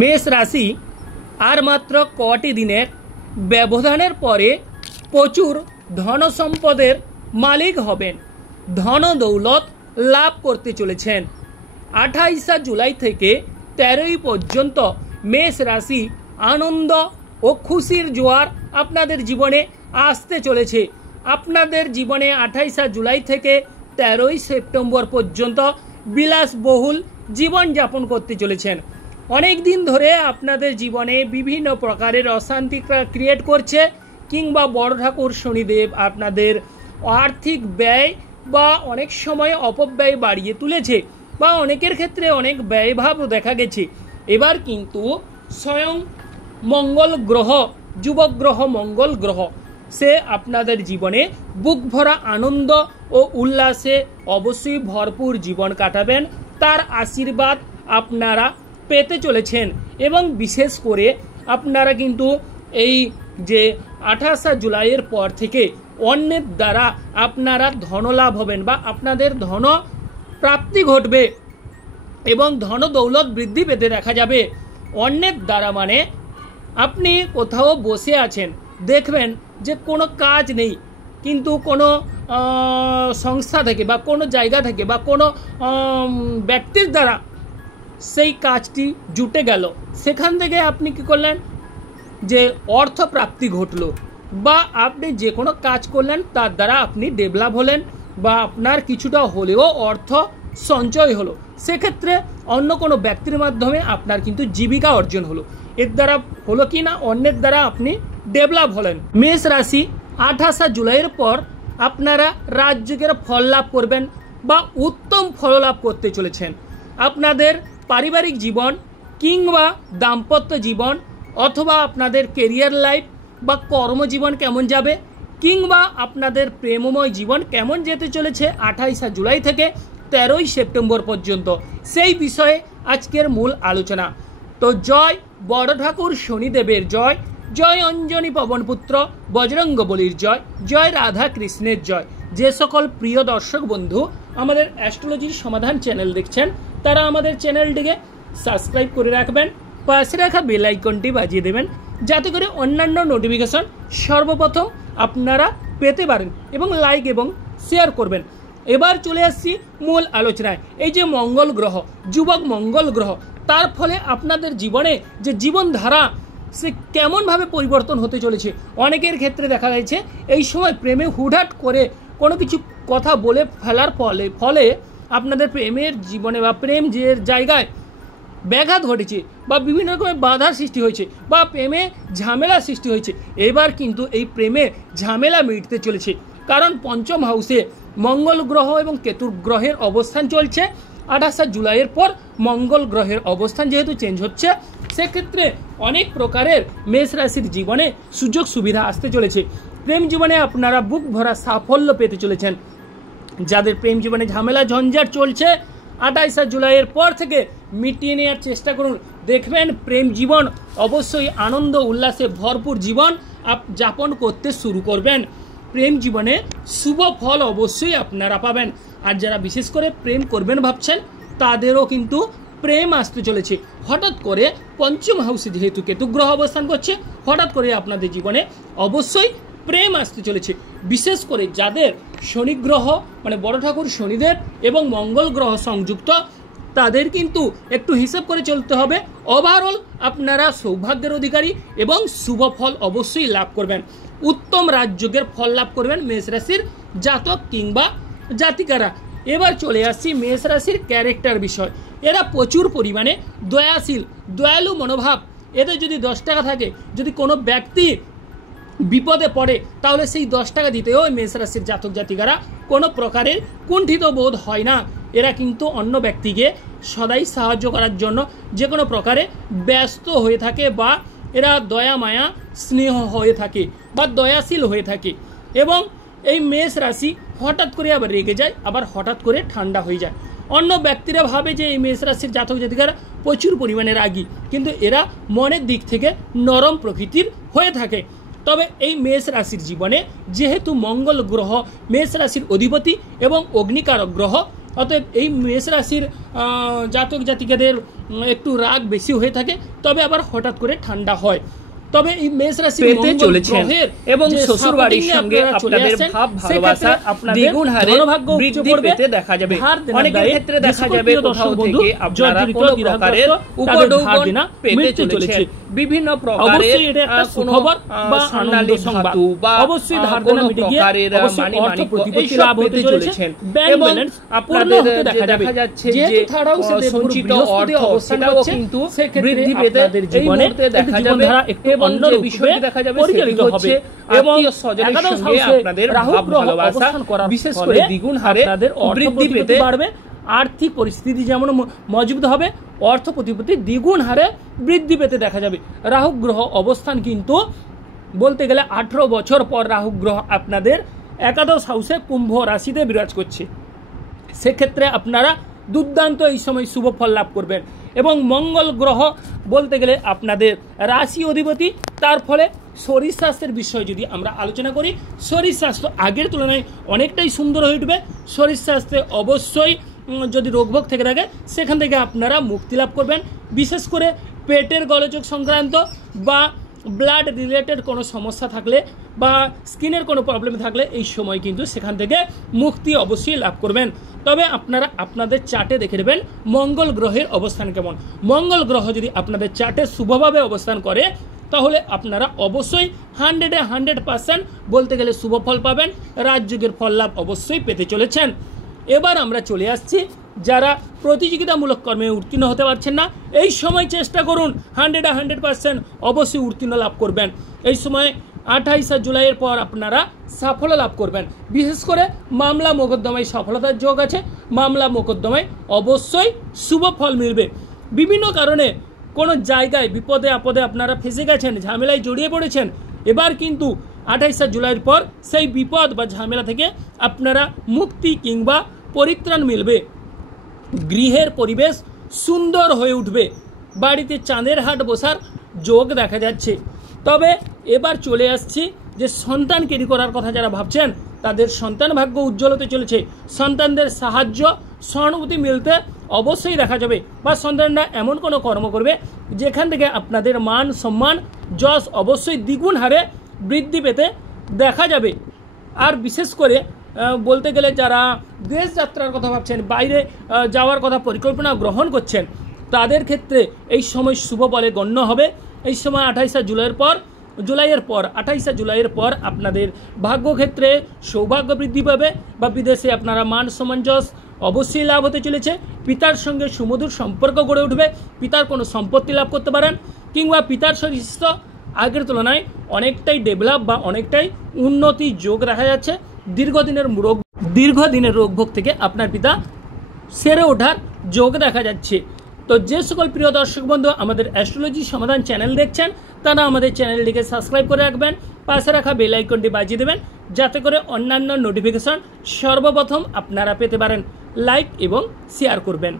मेष राशि আর মাত্র কটি দিনের ব্যবধানের পরে প্রচুর ধন সম্পদের মালিক হবেন, ধন দৌলত লাভ করতে চলেছেন। 28 জুলাই থেকে 13 পর্যন্ত মেষ রাশি আনন্দ ও খুশির জোয়ার আপনাদের জীবনে আসতে চলেছে। আপনাদের জীবনে 28 জুলাই থেকে 13 সেপ্টেম্বর পর্যন্ত বিলাসবহুল জীবনযাপন করতে চলেছেন। অনেক দিন ধরে আপনাদের জীবনে বিভিন্ন প্রকারের অশান্তি ক্রিয়েট করছে, কিংবা বড় ঠাকুর শনিদেব আপনাদের আর্থিক ব্যয় বা অনেক সময় অপব্যয় বাড়িয়ে তুলেছে, বা অনেকের ক্ষেত্রে অনেক ব্যয়ভাবও দেখা গেছে। এবার কিন্তু স্বয়ং মঙ্গল গ্রহ, যুবক গ্রহ মঙ্গল গ্রহ, সে আপনাদের জীবনে বুক ভরা আনন্দ ও উল্লাসে অবশ্যই ভরপুর জীবন কাটাবেন। তার আশীর্বাদ আপনারা পেতে চলেছেন, এবং বিশেষ করে আপনারা কিন্তু এই যে 28 জুলাইয়ের পর থেকে অন্যের দ্বারা আপনারা ধনলাভ হবেন, বা আপনাদের ধন প্রাপ্তি ঘটবে এবং ধন দৌলত বৃদ্ধি পেতে দেখা যাবে। অন্যের দ্বারা মানে আপনি কোথাও বসে আছেন, দেখবেন যে কোনো কাজ নেই, কিন্তু কোনো সংস্থা থেকে বা কোনো জায়গা থেকে বা কোনো ব্যক্তির দ্বারা সেই কাজটি জুটে গেল, সেখান থেকে আপনি কি করলেন, যে অর্থ প্রাপ্তি ঘটলো, বা আপনি যে কোনো কাজ করলেন তার দ্বারা আপনি ডেভেলপ হলেন, বা আপনার কিছুটা হলেও অর্থ সঞ্চয় হলো। সেক্ষেত্রে অন্য কোনো ব্যক্তির মাধ্যমে আপনার কিন্তু জীবিকা অর্জন হলো। এর দ্বারা হলো কি না, অন্যের দ্বারা আপনি ডেভেলপ হলেন। মেষ রাশি 28 জুলাইয়ের পর আপনারা রাজযোগের ফল লাভ করবেন, বা উত্তম ফল লাভ করতে চলেছেন। আপনাদের পারিবারিক জীবন কিংবা দাম্পত্য জীবন, অথবা আপনাদের কেরিয়ার লাইফ বা কর্মজীবন কেমন যাবে, কিংবা আপনাদের প্রেমময় জীবন কেমন যেতে চলেছে 28 জুলাই থেকে 13 সেপ্টেম্বর পর্যন্ত, সেই বিষয়ে আজকের মূল আলোচনা। তো জয় বড় ঠাকুর শনিদেবের জয়, জয় অঞ্জনী পবনপুত্র বজরঙ্গ বলির জয়, জয় রাধা কৃষ্ণের জয়। যে সকল প্রিয় দর্শক বন্ধু আমাদের অ্যাস্ট্রোলজির সমাধান চ্যানেল দেখছেন, তারা আমাদের চ্যানেলটিকে সাবস্ক্রাইব করে রাখবেন, পাশে রাখা বেল আইকনটি বাজিয়ে দেবেন, যাতে করে অন্যান্য নোটিফিকেশন সর্বপ্রথম আপনারা পেতে পারেন, এবং লাইক এবং শেয়ার করবেন। এবার চলে আসছি মূল আলোচনায়। এই যে মঙ্গল গ্রহ, যুবক মঙ্গল গ্রহ, তার ফলে আপনাদের জীবনে যে জীবনধারা সে কেমনভাবে পরিবর্তন হতে চলেছে। অনেকের ক্ষেত্রে দেখা গেছে এই সময় প্রেমে হুটহাট করে কোনো কিছু কথা বলে ফেলার ফলে আপনাদের প্রেমের জীবনে বা প্রেম যে জায়গায় ব্যাঘাত ঘটেছে, বা বিভিন্ন রকমের বাধার সৃষ্টি হয়েছে, বা প্রেমে ঝামেলা সৃষ্টি হয়েছে। এবার কিন্তু এই প্রেমে ঝামেলা মিটতে চলেছে, কারণ পঞ্চম হাউসে মঙ্গল গ্রহ এবং কেতু গ্রহের অবস্থান চলছে। 28 জুলাইয়ের পর মঙ্গল গ্রহের অবস্থান যেহেতু চেঞ্জ হচ্ছে, সেক্ষেত্রে অনেক প্রকারের মেষ রাশির জীবনে সুযোগ সুবিধা আসতে চলেছে। প্রেম জীবনে আপনারা বুক ভরা সাফল্য পেতে চলেছেন। যাদের প্রেম জীবনে ঝামেলা ঝঞ্ঝাট চলছে, 28 জুলাইয়ের পর থেকে মিটিয়ে নেওয়ার চেষ্টা করুন। দেখবেন প্রেম জীবন অবশ্যই আনন্দ উল্লাসে ভরপুর জীবন যাপন করতে শুরু করবেন। প্রেম জীবনে শুভ ফল অবশ্যই আপনারা পাবেন। আর যারা বিশেষ করে প্রেম করবেন ভাবছেন, তাদেরও কিন্তু প্রেম আসতে চলেছে। হঠাৎ করে পঞ্চম হাউসে যেহেতু কেতু গ্রহ অবস্থান করছে, হঠাৎ করে আপনাদের জীবনে অবশ্যই প্রেম আসতে চলেছে। বিশেষ করে যাদের শনি গ্রহ মানে বড় ঠাকুর শনিদেব এবং মঙ্গল গ্রহ সংযুক্ত, তাদের কিন্তু একটু হিসাব করে চলতে হবে। ওভারঅল আপনারা সৌভাগ্যের অধিকারী এবং শুভ ফল অবশ্যই লাভ করবেন। উত্তম রাজযোগের ফল লাভ করবেন মেষ রাশির জাতক কিংবা জাতিকারা। এবার চলে আসছি মেষ রাশির ক্যারেক্টার বিষয়। এরা প্রচুর পরিমাণে দয়াশীল, দয়ালু মনোভাব। এদের যদি 10 টাকা থাকে, যদি কোনো ব্যক্তি বিপদে পড়ে, তাহলে সেই 10 টাকা দিতেও মেষ রাশির জাতক জাতিকারা কোনো প্রকারের কুণ্ঠিত বোধ হয় না। এরা কিন্তু অন্য ব্যক্তিকে সদাই সাহায্য করার জন্য যে কোনো প্রকারে ব্যস্ত হয়ে থাকে, বা এরা দয়া মায়া স্নেহ হয়ে থাকে, বা দয়াশীল হয়ে থাকে। এবং এই মেষ রাশি হঠাৎ করে আবার রেগে যায়, আবার হঠাৎ করে ঠান্ডা হয়ে যায়। অন্য ব্যক্তিরা ভাবে যে এই মেষ রাশির জাতক জাতিকারা প্রচুর পরিমাণে রাগী, কিন্তু এরা মনের দিক থেকে নরম প্রকৃতির হয়ে থাকে। তবে এই মেষ রাশির জীবনে যেহেতু মঙ্গল গ্রহ মেষ রাশির অধিপতি এবং অগ্নিকারক গ্রহ, অতএব এই মেষ রাশির জাতক জাতিকাদের একটু রাগ বেশি হয়ে থাকে, তবে আবার হঠাৎ করে ঠান্ডা হয়। তবে এই মেষ রাশির পেতে চলেছেন এবং শ্বশুর বাড়ির সঙ্গে আপনাদের ভাব ভালোবাসা দ্বিগুণ হারে বৃদ্ধি পেতে দেখা যাবে। অনেকের ক্ষেত্রে দেখা যাবে কোথাও থেকে আপনারা কোনো প্রকারের উপঢৌকন পেতে চলেছেন। বিভিন্ন প্রকারের সুখবর বা স্বর্ণালী ধাতু বা কোনো প্রকারের মানিমাণিক্য এইসব পেতে চলেছেন এবং আপনাদের দেখা যাচ্ছে যে সঞ্চিত অর্থ সেটাও কিন্তু বৃদ্ধি পেতে এই মুহূর্তে দেখা যাবে এবং যে বিষয়টি দেখা যাবে সেটি হচ্ছে আত্মীয় স্বজনের সঙ্গে আপনাদের ভাব ভালোবাসা বিশেষ করে দ্বিগুণ হারে বৃদ্ধি পেতে পারবে। আর্থিক পরিস্থিতি যেমন মজবুত হবে, অর্থ প্রতিপত্তি দ্বিগুণ হারে বৃদ্ধি পেতে দেখা যাবে। রাহু গ্রহ অবস্থান কিন্তু বলতে গেলে 18 বছর পর রাহু গ্রহ আপনাদের একাদশ হাউসে কুম্ভ রাশিতে বিরাজ করছে। সেক্ষেত্রে আপনারা দুর্দান্ত এই সময় শুভ ফল লাভ করবেন। এবং মঙ্গল গ্রহ বলতে গেলে আপনাদের রাশি অধিপতি, তার ফলে শরীর স্বাস্থ্যের বিষয়ে যদি আমরা আলোচনা করি, শরীর স্বাস্থ্য আগের তুলনায় অনেকটাই সুন্দর হয়ে উঠবে। শরীর স্বাস্থ্যে অবশ্যই যদি রোগভোগ থেকে থাকে সেখান থেকে আপনারা মুক্তি লাভ করবেন। বিশেষ করে পেটের গোলযোগ সংক্রান্ত বা ব্লাড রিলেটেড কোনো সমস্যা থাকলে বা স্কিনের কোনো প্রবলেম থাকলে এই সময় কিন্তু সেখান থেকে মুক্তি অবশ্যই লাভ করবেন। তবে আপনারা আপনাদের চার্টে দেখে নেবেন মঙ্গল গ্রহের অবস্থান কেমন। মঙ্গল গ্রহ যদি আপনাদের চার্টে শুভভাবে অবস্থান করে তাহলে আপনারা অবশ্যই 100% বলতে গেলে শুভ ফল পাবেন, রাজযোগের ফল লাভ অবশ্যই পেতে চলেছেন। এবার আমরা চলে আসছি যারা প্রতিযোগিতামূলক কর্মে উত্তীর্ণ হতে পারছেন না, এই সময় চেষ্টা করুন 100% অবশ্যই উত্তীর্ণ লাভ করবেন। এই সময় 28 জুলাইয়ের পর আপনারা সাফল্য লাভ করবেন। বিশেষ করে মামলা মোকদ্দমায় সফলতার যোগ আছে, মামলা মোকদ্দমায় অবশ্যই শুভ ফল মিলবে। বিভিন্ন কারণে কোনো জায়গায় বিপদে আপদে আপনারা ফেসে গেছেন, ঝামেলায় জড়িয়ে পড়েছেন, এবার কিন্তু 28 জুলাইয়ের পর সেই বিপদ বা ঝামেলা থেকে আপনারা মুক্তি কিংবা পরিত্রাণ মিলবে। গৃহের পরিবেশ সুন্দর হয়ে উঠবে, বাড়িতে চাঁদের হাট বসার যোগ দেখা যাচ্ছে। তবে এবার চলে আসছি যে সন্তান কেরি করার কথা যারা ভাবছেন তাদের সন্তান ভাগ্য উজ্জ্বল হতে চলেছে। সন্তানদের সাহায্য সহানুভূতি মিলতে অবশ্যই দেখা যাবে, বা সন্তানরা এমন কোনো কর্ম করবে যেখান থেকে আপনাদের মান সম্মান যশ অবশ্যই দ্বিগুণ হারে বৃদ্ধি পেতে দেখা যাবে। আর বিশেষ করে বলতে গেলে যারা দেশ যাত্রার কথা ভাবছেন, বাইরে যাওয়ার কথা পরিকল্পনা গ্রহণ করছেন, তাদের ক্ষেত্রে এই সময় শুভ বলে গণ্য হবে। এই সময় 28 জুলাইয়ের পর আপনাদের ভাগ্যক্ষেত্রে সৌভাগ্য বৃদ্ধি পাবে, বা বিদেশে আপনারা মান সম্মান যশ অবশ্যই লাভ হতে চলেছে। পিতার সঙ্গে সুমধুর সম্পর্ক গড়ে উঠবে, পিতার কোনো সম্পত্তি লাভ করতে পারেন, কিংবা পিতার শরীর আগের তুলনায় অনেকটাই ডেভেলপ বা অনেকটাই উন্নতি যোগ দেখা যাচ্ছে। দীর্ঘদিনের রোগভোগ থেকে আপনার পিতা সেরে ওঠার যোগ দেখা যাচ্ছে। তো যে সকল প্রিয় দর্শক বন্ধু আমাদের অ্যাস্ট্রোলজি সমাধান চ্যানেল দেখছেন, তারা আমাদের চ্যানেলটিকে সাবস্ক্রাইব করে রাখবেন, পাশে রাখা বেল আইকনটি বাজিয়ে দেবেন, যাতে করে অন্যান্য নোটিফিকেশন সর্বপ্রথম আপনারা পেতে পারেন। লাইক এবং শেয়ার করবেন।